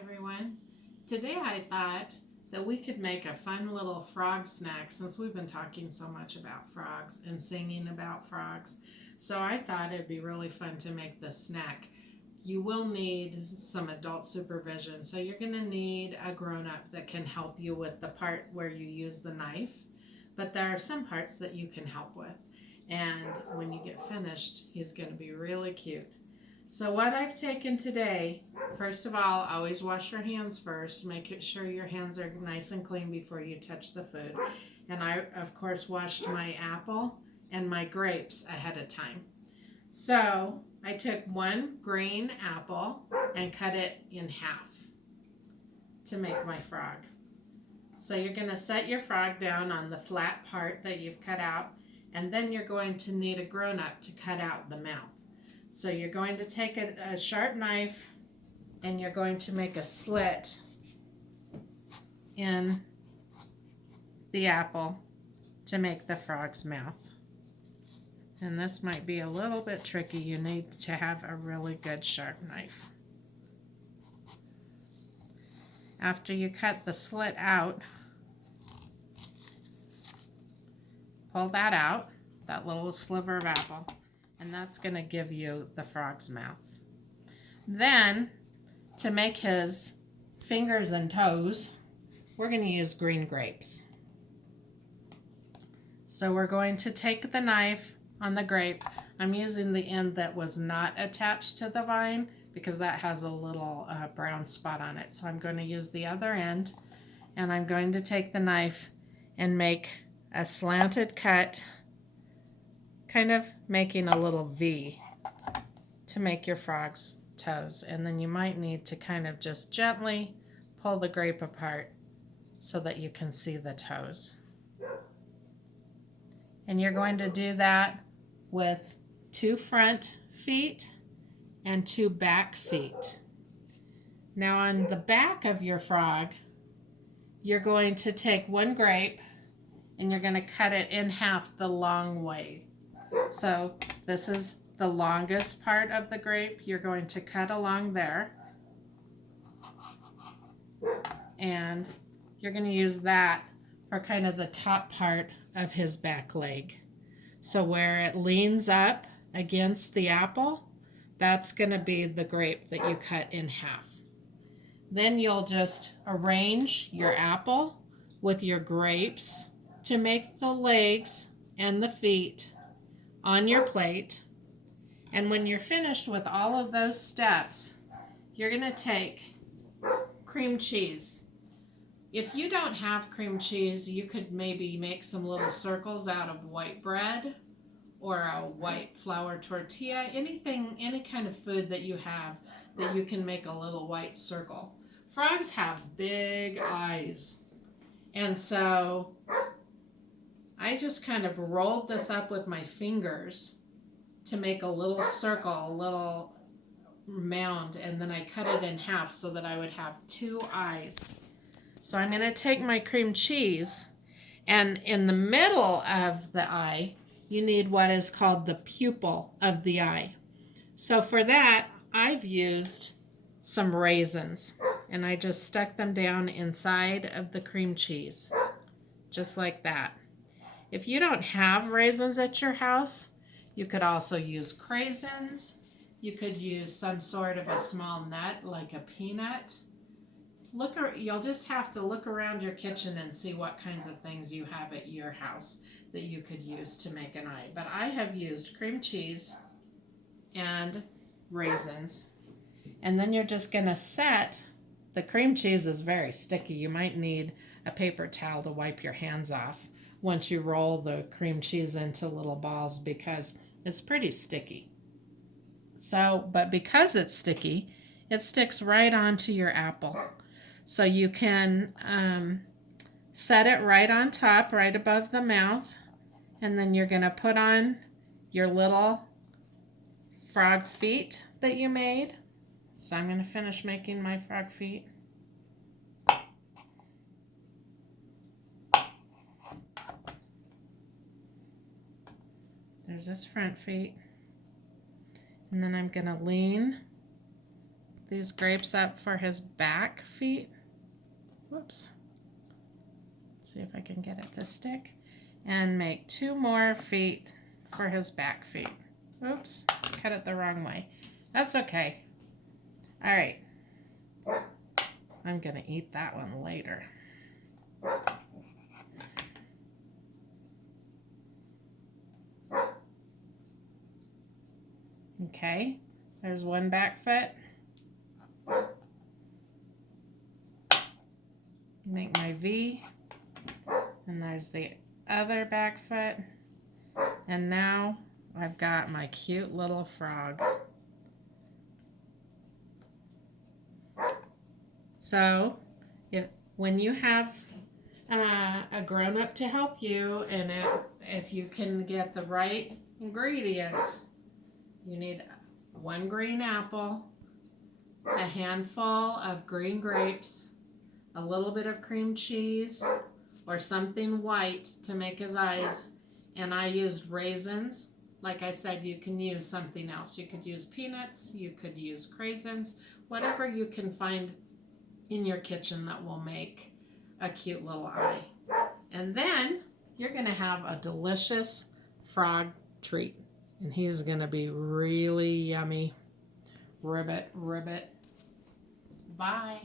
everyone. Today I thought that we could make a fun little frog snack since we've been talking so much about frogs and singing about frogs. So I thought it'd be really fun to make this snack. You will need some adult supervision. So you're going to need a grown up that can help you with the part where you use the knife. But there are some parts that you can help with. And when you get finished, he's going to be really cute. So what I've taken today, first of all, always wash your hands first. Make sure your hands are nice and clean before you touch the food. And I, of course, washed my apple and my grapes ahead of time. So I took one green apple and cut it in half to make my frog. So you're going to set your frog down on the flat part that you've cut out, and then you're going to need a grown-up to cut out the mouth. So you're going to take a sharp knife and you're going to make a slit in the apple to make the frog's mouth. And this might be a little bit tricky. You need to have a really good sharp knife. After you cut the slit out, pull that out, that little sliver of apple, and that's going to give you the frog's mouth. Then, to make his fingers and toes, we're going to use green grapes. So we're going to take the knife on the grape. I'm using the end that was not attached to the vine because that has a little brown spot on it. So I'm going to use the other end, and I'm going to take the knife and make a slanted cut, kind of making a little V to make your frog's toes. And then you might need to kind of just gently pull the grape apart so that you can see the toes. And you're going to do that with 2 front feet and 2 back feet. Now on the back of your frog, you're going to take 1 grape and you're going to cut it in half the long way. So this is the longest part of the grape. You're going to cut along there. And you're going to use that for kind of the top part of his back leg. So where it leans up against the apple, that's going to be the grape that you cut in half. Then you'll just arrange your apple with your grapes to make the legs and the feet on your plate. And when you're finished with all of those steps, you're going to take cream cheese. If you don't have cream cheese, you could maybe make some little circles out of white bread or a white flour tortilla, anything, any kind of food that you have that you can make a little white circle. Frogs have big eyes, and so I just kind of rolled this up with my fingers to make a little circle, a little mound, and then I cut it in half so that I would have 2 eyes. So I'm going to take my cream cheese, and in the middle of the eye, you need what is called the pupil of the eye. So for that, I've used some raisins, and I just stuck them down inside of the cream cheese, just like that. If you don't have raisins at your house, you could also use craisins. You could use some sort of a small nut like a peanut. You'll just have to look around your kitchen and see what kinds of things you have at your house that you could use to make an eye. But I have used cream cheese and raisins. And then you're just going to set, the cream cheese is very sticky. You might need a paper towel to wipe your hands off once you roll the cream cheese into little balls because it's pretty sticky. So, but because it's sticky, it sticks right onto your apple. So you can set it right on top, right above the mouth, and then you're going to put on your little frog feet that you made. So I'm going to finish making my frog feet. There's this front feet. And then I'm going to lean these grapes up for his back feet. Whoops. Let's see if I can get it to stick. And make 2 more feet for his back feet. Oops, cut it the wrong way. That's okay. All right. I'm gonna eat that one later. Okay, there's one back foot. Make my V, and there's the other back foot. And now I've got my cute little frog. So when you have a grown-up to help you, and if you can get the right ingredients, you need 1 green apple, a handful of green grapes, a little bit of cream cheese or something white to make his eyes, and I used raisins. Like I said, you can use something else. You could use peanuts, you could use craisins, whatever you can find in your kitchen that will make a cute little eye. And then you're going to have a delicious frog treat, and he's going to be really yummy. Ribbit, ribbit. Bye.